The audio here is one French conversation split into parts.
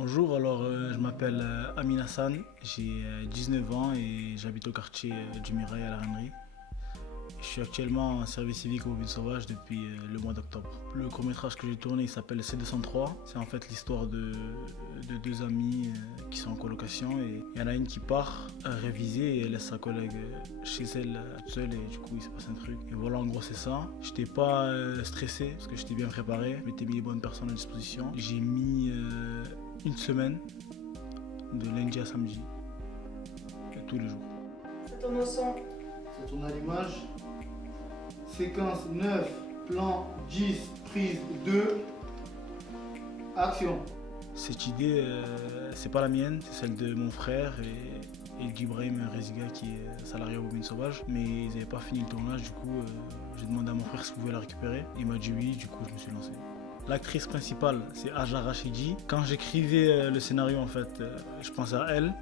Bonjour, je m'appelle Amin Hassan, j'ai 19 ans et j'habite au quartier du Mirail à la Rainerie. Je suis actuellement en service civique au Bobine Sauvage depuis le mois d'octobre. Le court-métrage que j'ai tourné il s'appelle C203. C'est en fait l'histoire de deux amis qui sont en colocation et il y en a une qui part réviser et elle laisse sa collègue chez elle toute seule et du coup il se passe un truc. Et voilà, en gros c'est ça. J'étais pas stressé parce que j'étais bien préparé, je m'étais mis les bonnes personnes à disposition. J'ai mis une semaine de lundi à samedi, tous les jours. Ça tourne au son. Ça tourne à l'image. Séquence 9, plan 10, prise 2, action. Cette idée, c'est pas la mienne, c'est celle de mon frère et d'Ibrahim Reziga qui est salarié au Bobine Sauvage. Mais ils n'avaient pas fini le tournage, du coup j'ai demandé à mon frère s'il pouvait la récupérer. Il m'a dit oui, du coup je me suis lancé. L'actrice principale, c'est Aja Rachidi. Quand j'écrivais le scénario, en fait, je pensais à elle,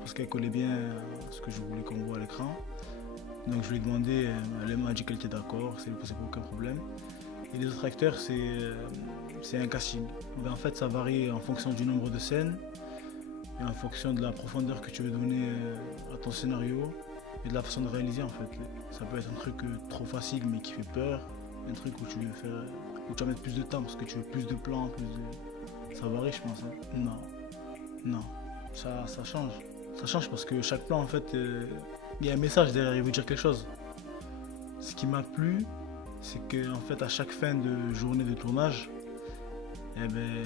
parce qu'elle collait bien à ce que je voulais qu'on voit à l'écran. Donc je lui ai demandé, elle m'a dit qu'elle était d'accord, ça ne lui posait aucun problème. Et les autres acteurs, c'est un casting. Ben, en fait, ça varie en fonction du nombre de scènes et en fonction de la profondeur que tu veux donner à ton scénario et de la façon de réaliser, en fait. Ça peut être un truc trop facile mais qui fait peur, un truc où tu veux faire, où tu vas mettre plus de temps parce que tu veux plus de plans, plus de... Ça varie, je pense. Hein. Non, ça change. Ça change parce que chaque plan, en fait, il y a un message derrière, il veut dire quelque chose. Ce qui m'a plu, c'est que en fait, à chaque fin de journée de tournage, eh ben,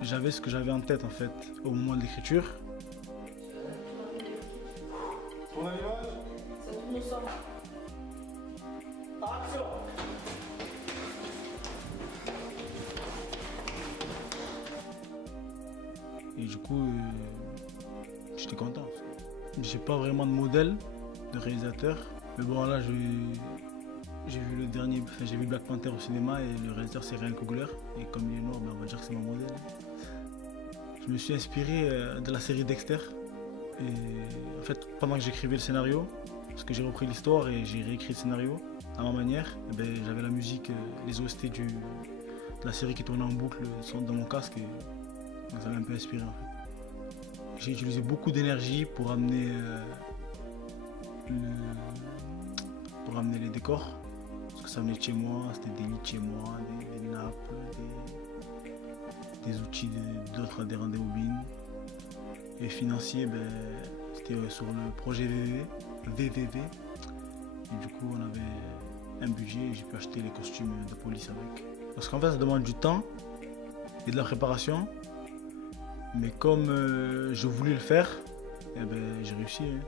j'avais ce que j'avais en tête en fait au moment de l'écriture. Tourne à l'image. Ça tourne au son. Action. Et du coup, j'étais content. J'ai pas vraiment de modèle de réalisateur. Mais bon, là, j'ai vu le dernier, enfin, j'ai vu Black Panther au cinéma et le réalisateur c'est Ryan Coogler. Et comme il est noir, ben, on va dire que c'est mon modèle. Je me suis inspiré de la série Dexter. Et en fait, pendant que j'écrivais le scénario, parce que j'ai repris l'histoire et j'ai réécrit le scénario à ma manière, et ben, j'avais la musique, les OST de la série qui tournait en boucle sont dans mon casque et donc, ça m'a un peu inspiré en fait. J'ai utilisé beaucoup d'énergie pour amener les décors. Parce que ça venait de chez moi, c'était des lits de chez moi, des nappes, des outils d'autres adhérents des bobines. Et financier, ben, c'était sur le projet VVV. Et du coup, on avait un budget et j'ai pu acheter les costumes de police avec. Parce qu'en fait, ça demande du temps et de la préparation. Mais comme je voulais le faire, eh ben, j'ai réussi. Hein.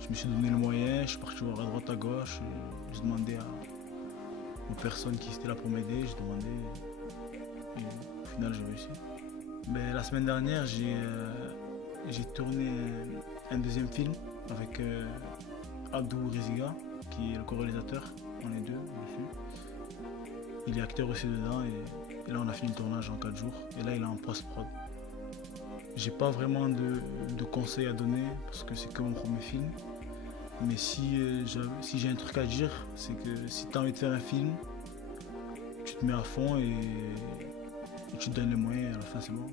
Je me suis donné le moyen, je suis parti voir à droite à gauche, j'ai demandé aux personnes qui étaient là pour m'aider, j'ai demandé et au final j'ai réussi. Mais la semaine dernière j'ai tourné un deuxième film avec Abdou Reziga qui est le co-réalisateur, on est deux dessus. Il est acteur aussi dedans et là on a fini le tournage en 4 jours et là il est en post-prod. J'ai pas vraiment de conseils à donner parce que c'est que mon premier film. Mais si j'ai un truc à dire, c'est que si tu as envie de faire un film, tu te mets à fond et tu te donnes les moyens et à la fin c'est bon.